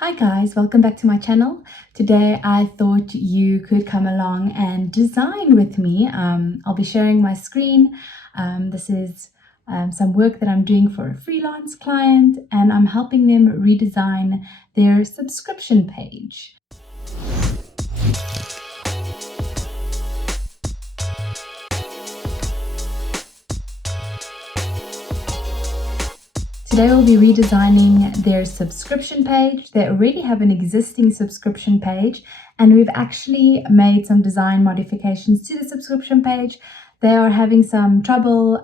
Hi guys, welcome back to my channel. Today I thought you could come along and design with me. I'll be sharing my screen. This is some work that I'm doing for a freelance client, and I'm helping them redesign their subscription page. Today we'll be redesigning their subscription page. They already have an existing subscription page, and we've actually made some design modifications to the subscription page. They are having some trouble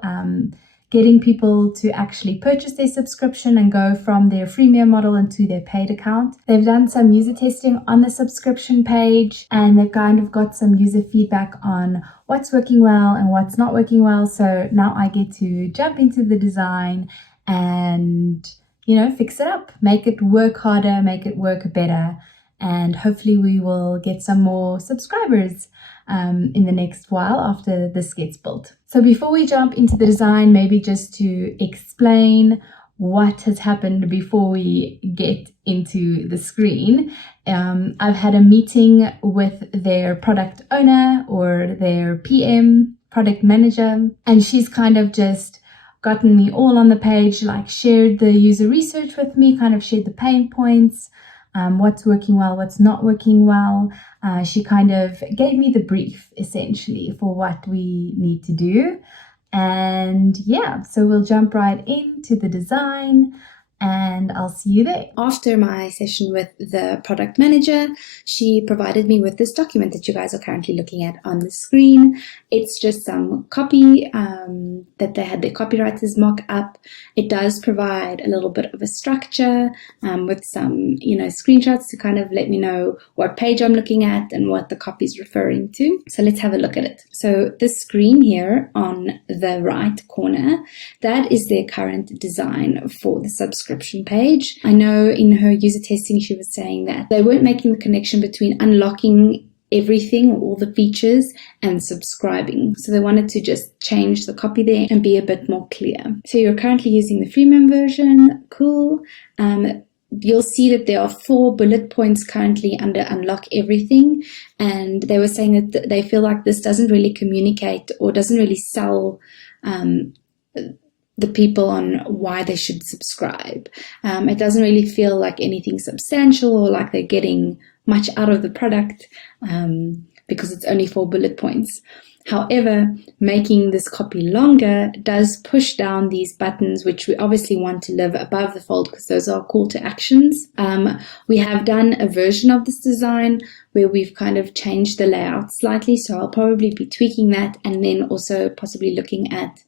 getting people to actually purchase their subscription and go from their freemium model into their paid account. They've done some user testing on the subscription page, and they've kind of got some user feedback on what's working well and what's not working well. So now I get to jump into the design and fix it up, make it work harder, make it work better, and hopefully we will get some more subscribers in the next while after this gets built. So before we jump into the design, maybe just to explain what has happened before we get into the screen. I've had a meeting with their product owner or their PM, product manager, and she's kind of just gotten me all on the page, like shared the user research with me, kind of shared the pain points, what's working well, what's not working well. She kind of gave me the brief essentially for what we need to do. And yeah, so we'll jump right into the design, and I'll see you there. After my session with the product manager, she provided me with this document that you guys are currently looking at on the screen. It's just some copy that they had their copywriters mock up. It does provide a little bit of a structure with some, screenshots to kind of let me know what page I'm looking at and what the copy is referring to. So let's have a look at it. So this screen here on the right corner, that is their current design for the subscription page. I know in her user testing she was saying that they weren't making the connection between unlocking everything, all the features, and subscribing. So they wanted to just change the copy there and be a bit more clear. So you're currently using the freemium version. Cool. You'll see that there are 4 bullet points currently under unlock everything, and they were saying that they feel like this doesn't really communicate or doesn't really sell the people on why they should subscribe. It doesn't really feel like anything substantial or like they're getting much out of the product because it's only 4 bullet points. However, making this copy longer does push down these buttons, which we obviously want to live above the fold because those are call to actions. We have done a version of this design where we've kind of changed the layout slightly, so I'll probably be tweaking that and then also possibly looking at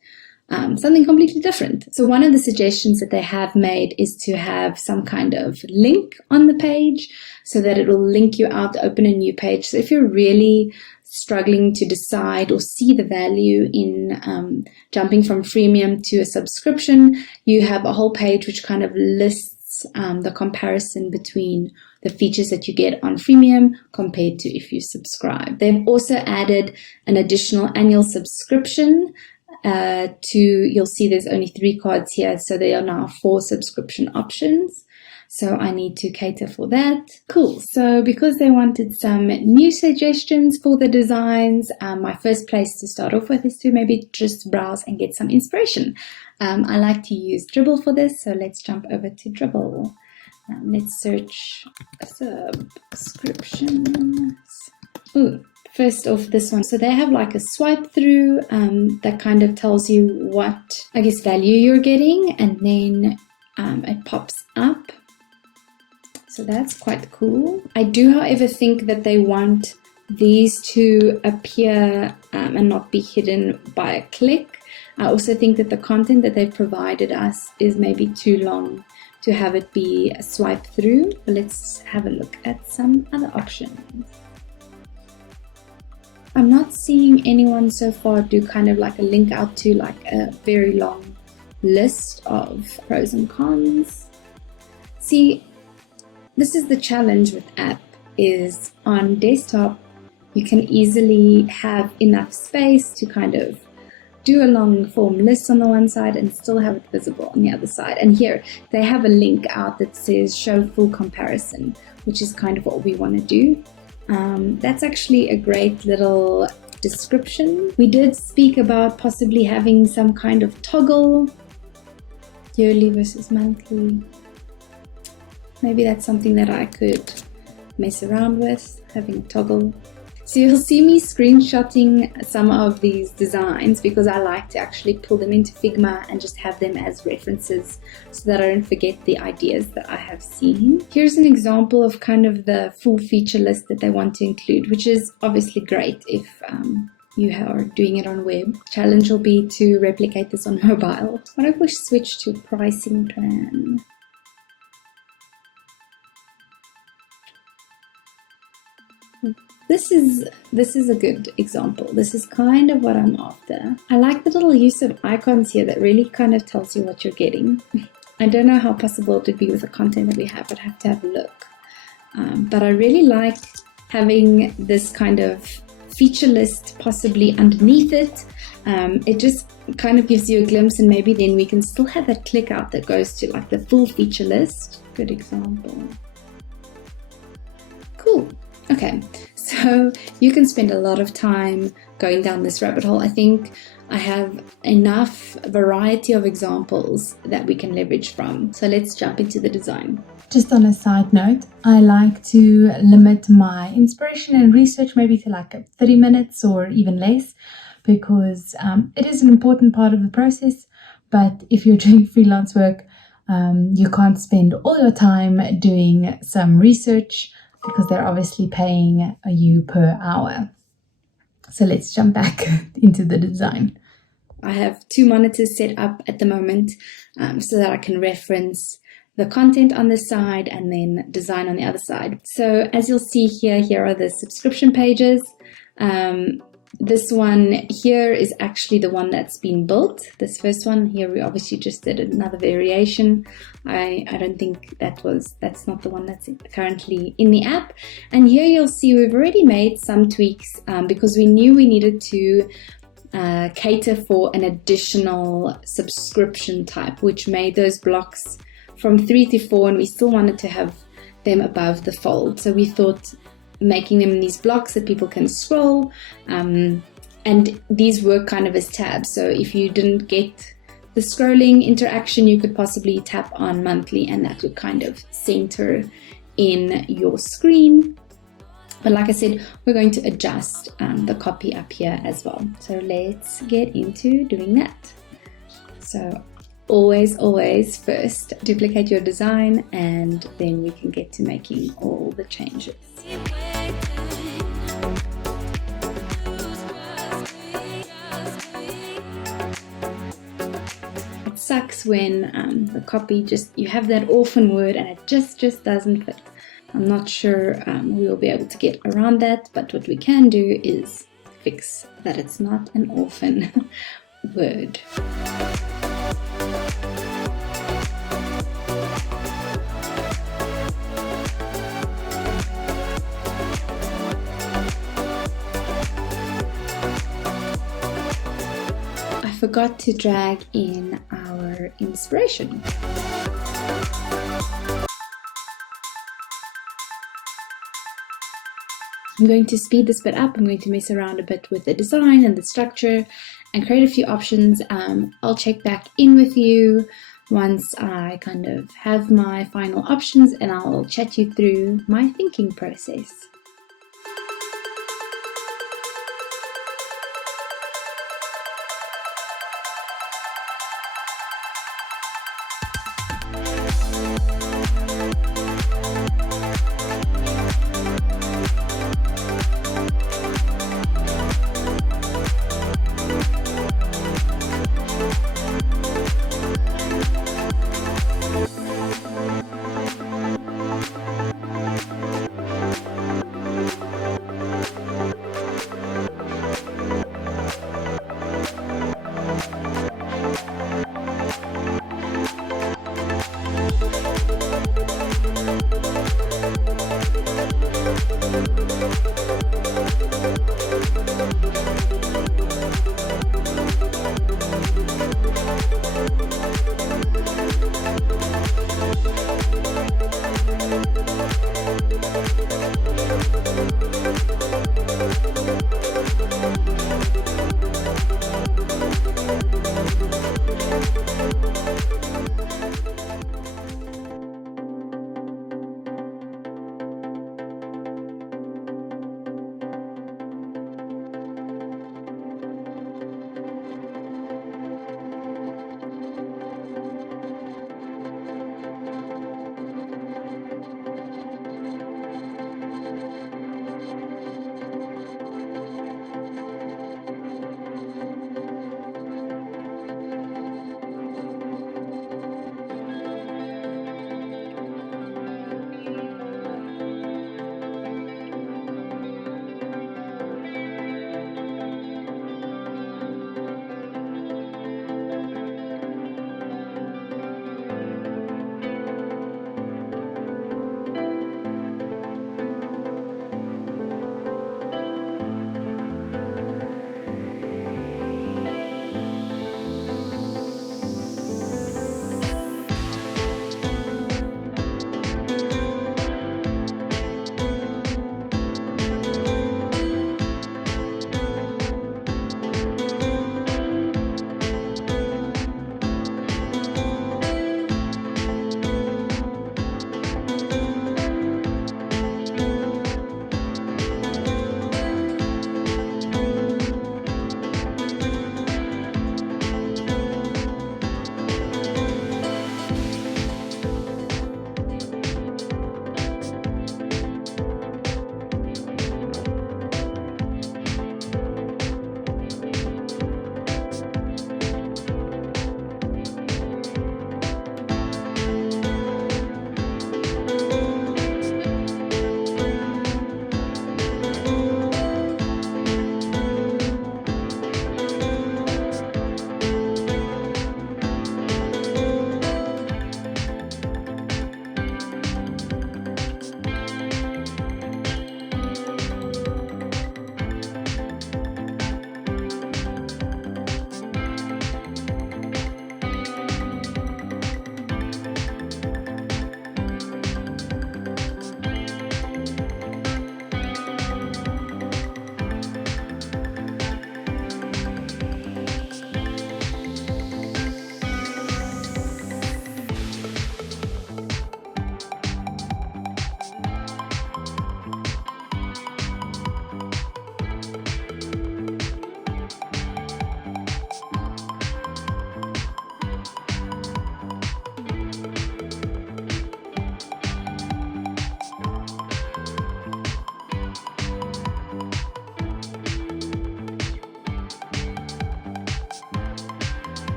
something completely different. So one of the suggestions that they have made is to have some kind of link on the page so that it will link you out to open a new page. So if you're really struggling to decide or see the value in jumping from freemium to a subscription, you have a whole page which kind of lists the comparison between the features that you get on freemium compared to if you subscribe. They've also added an additional annual subscription you'll see there's only 3 cards here, so there are now 4 subscription options. So I need to cater for that. Cool. So because they wanted some new suggestions for the designs, my first place to start off with is to maybe just browse and get some inspiration. I like to use Dribbble for this, so let's jump over to Dribbble. Let's search subscriptions. Ooh. First off, this one. So they have like a swipe through that kind of tells you what, value you're getting, and then it pops up. So that's quite cool. I do, however, think that they want these to appear and not be hidden by a click. I also think that the content that they've provided us is maybe too long to have it be a swipe through. But let's have a look at some other options. I'm not seeing anyone so far do kind of like a link out to like a very long list of pros and cons. See, this is the challenge with app, is on desktop you can easily have enough space to kind of do a long form list on the one side and still have it visible on the other side. And here they have a link out that says show full comparison, which is kind of what we want to do. That's actually a great little description. We did speak about possibly having some kind of toggle, yearly versus monthly. Maybe that's something that I could mess around with, having a toggle. So you'll see me screenshotting some of these designs because I like to actually pull them into Figma and just have them as references so that I don't forget the ideas that I have seen. Here's an example of kind of the full feature list that they want to include, which is obviously great if you are doing it on web. Challenge will be to replicate this on mobile. What if we switch to pricing plan? This is a good example. This is kind of what I'm after. I like the little use of icons here that really kind of tells you what you're getting. I don't know how possible it would be with the content that we have. I'd have to have a look. But I really like having this kind of feature list possibly underneath it. It just kind of gives you a glimpse, and maybe then we can still have that click out that goes to like the full feature list. Good example. Cool. Okay, so you can spend a lot of time going down this rabbit hole. I think I have enough variety of examples that we can leverage from. So let's jump into the design. Just on a side note, I like to limit my inspiration and research maybe to like 30 minutes or even less, because it is an important part of the process. But if you're doing freelance work, you can't spend all your time doing some research, because they're obviously paying you per hour. So let's jump back into the design. I have 2 monitors set up at the moment so that I can reference the content on this side and then design on the other side. So as you'll see here are the subscription pages. This one here is actually the one that's been built. This first one here, we obviously just did another variation. I don't think that's not the one that's currently in the app. And here you'll see we've already made some tweaks because we knew we needed to cater for an additional subscription type, which made those blocks from 3 to 4, and we still wanted to have them above the fold. So we thought making them in these blocks that people can scroll, and these work kind of as tabs. So if you didn't get the scrolling interaction, you could possibly tap on monthly and that would kind of center in your screen. But like I said, we're going to adjust the copy up here as well. So let's get into doing that. So always first duplicate your design, and then we can get to making all the changes. It sucks when the copy you have that orphan word and it just doesn't fit. I'm not sure we will be able to get around that, but what we can do is fix that it's not an orphan word. I forgot to drag in our inspiration. I'm going to speed this bit up. I'm going to mess around a bit with the design and the structure and create a few options. I'll check back in with you once I kind of have my final options, and I'll chat you through my thinking process.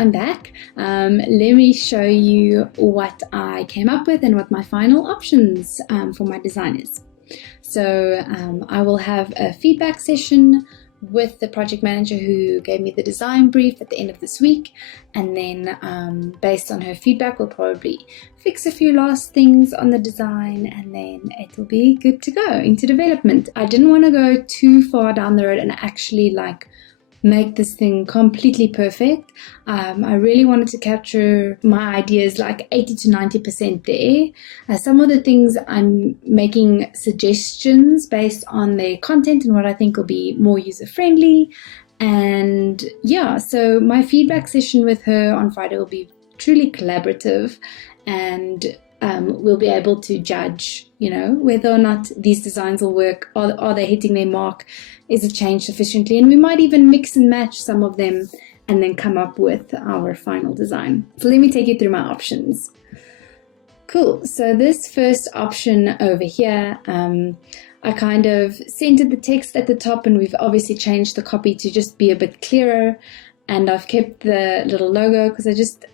I'm back. Let me show you what I came up with and what my final options for my design is. So I will have a feedback session with the project manager who gave me the design brief at the end of this week, and then based on her feedback we'll probably fix a few last things on the design, and then it'll be good to go into development. I didn't want to go too far down the road and actually make this thing completely perfect. I really wanted to capture my ideas 80 to 90% there. Some of the things I'm making suggestions based on their content and what I think will be more user-friendly. And yeah, so my feedback session with her on Friday will be truly collaborative, and we'll be able to judge, whether or not these designs will work. Are they hitting their mark? Is it changed sufficiently? And we might even mix and match some of them and then come up with our final design. So let me take you through my options. Cool. So this first option over here, I kind of centered the text at the top, and we've obviously changed the copy to just be a bit clearer. And I've kept the little logo because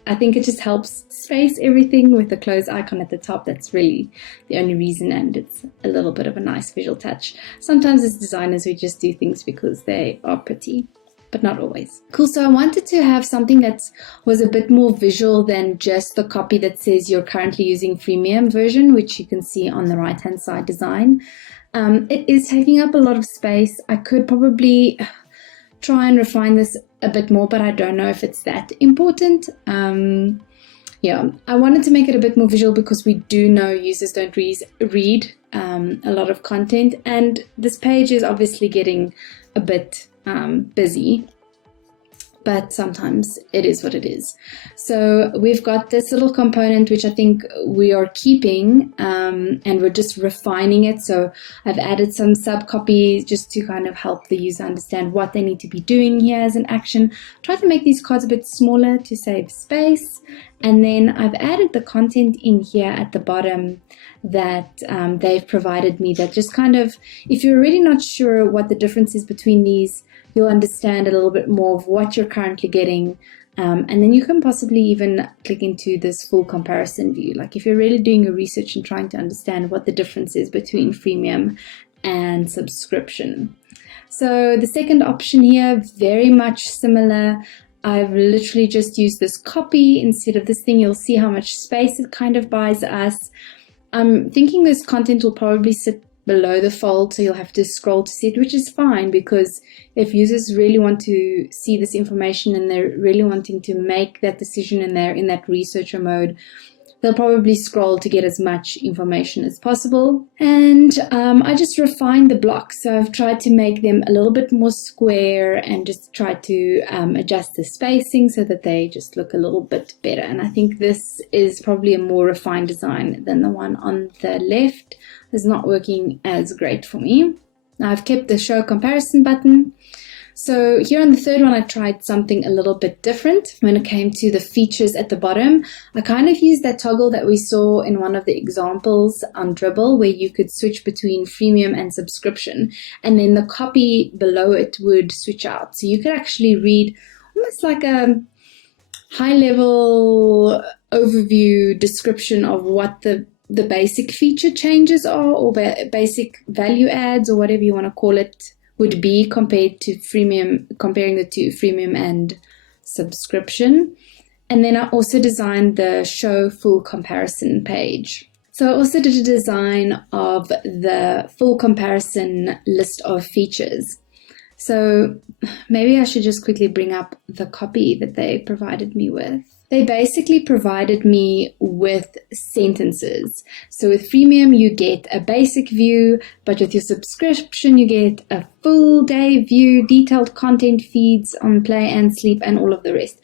I think it just helps space everything with the close icon at the top. That's really the only reason, and it's a little bit of a nice visual touch. Sometimes as designers we just do things because they are pretty, but not always. Cool, so I wanted to have something that was a bit more visual than just the copy that says you're currently using freemium version, which you can see on the right hand side design. It is taking up a lot of space. I could probably try and refine this a bit more, but I don't know if it's that important. I wanted to make it a bit more visual because we do know users don't read a lot of content, and this page is obviously getting a bit busy, but sometimes it is what it is. So we've got this little component which I think we are keeping, and we're just refining it. So I've added some sub copy just to kind of help the user understand what they need to be doing here as an action. Try to make these cards a bit smaller to save space. And then I've added the content in here at the bottom that they've provided me, that just kind of, if you're really not sure what the difference is between these, you'll understand a little bit more of what you're currently getting. And then you can possibly even click into this full comparison view. If you're really doing your research and trying to understand what the difference is between freemium and subscription. So the second option here, very much similar. I've literally just used this copy instead of this thing. You'll see how much space it kind of buys us. I'm thinking this content will probably sit below the fold, so you'll have to scroll to see it, which is fine, because if users really want to see this information and they're really wanting to make that decision and they're in that researcher mode, they'll probably scroll to get as much information as possible. And I just refined the blocks, so I've tried to make them a little bit more square and just try to adjust the spacing so that they just look a little bit better. And I think this is probably a more refined design than the one on the left. It's not working as great for me. Now I've kept the show comparison button. So here on the third one, I tried something a little bit different. When it came to the features at the bottom, I kind of used that toggle that we saw in one of the examples on Dribbble, where you could switch between freemium and subscription, and then the copy below it would switch out. So you could actually read almost like a high-level overview description of what the basic feature changes are, or basic value adds, or whatever you want to call it, would be compared to freemium, comparing the two, freemium and subscription. And then I also designed the show full comparison page. So I also did a design of the full comparison list of features. So maybe I should just quickly bring up the copy that they provided me with. They basically provided me with sentences. So with freemium, you get a basic view, but with your subscription, you get a full day view, detailed content feeds on play and sleep, and all of the rest.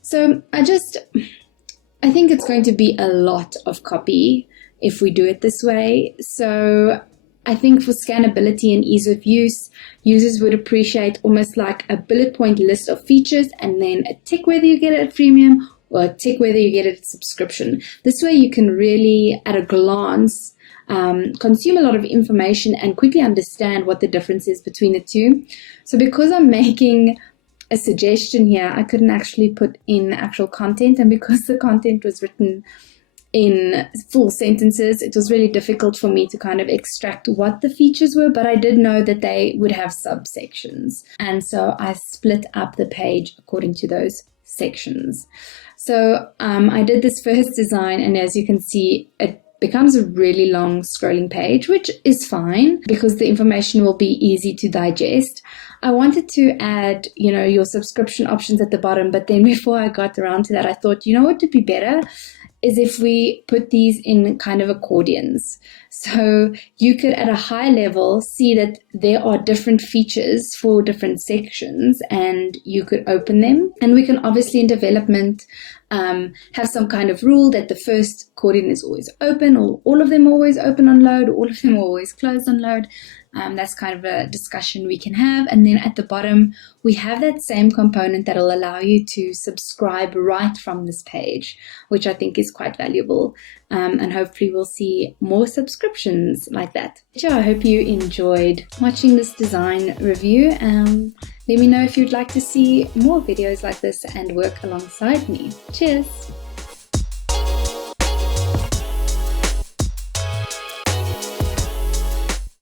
So I think it's going to be a lot of copy if we do it this way. So I think for scannability and ease of use, users would appreciate almost like a bullet point list of features and then a tick whether you get it at freemium or a tick whether you get it at subscription. This way you can really, at a glance, consume a lot of information and quickly understand what the difference is between the two. So because I'm making a suggestion here, I couldn't actually put in actual content, and because the content was written in full sentences, it was really difficult for me to kind of extract what the features were, but I did know that they would have subsections. And so I split up the page according to those sections. So I did this first design, and as you can see, it becomes a really long scrolling page, which is fine because the information will be easy to digest. I wanted to add, your subscription options at the bottom, but then before I got around to that, I thought, what would be better is if we put these in kind of accordions. So you could at a high level see that there are different features for different sections, and you could open them. And we can obviously in development have some kind of rule that the first accordion is always open, or all of them are always open on load, or all of them are always closed on load. That's kind of a discussion we can have. And then at the bottom, we have that same component that will allow you to subscribe right from this page, which I think is quite valuable. And hopefully we'll see more subscriptions like that. So I hope you enjoyed watching this design review. Let me know if you'd like to see more videos like this and work alongside me. Cheers!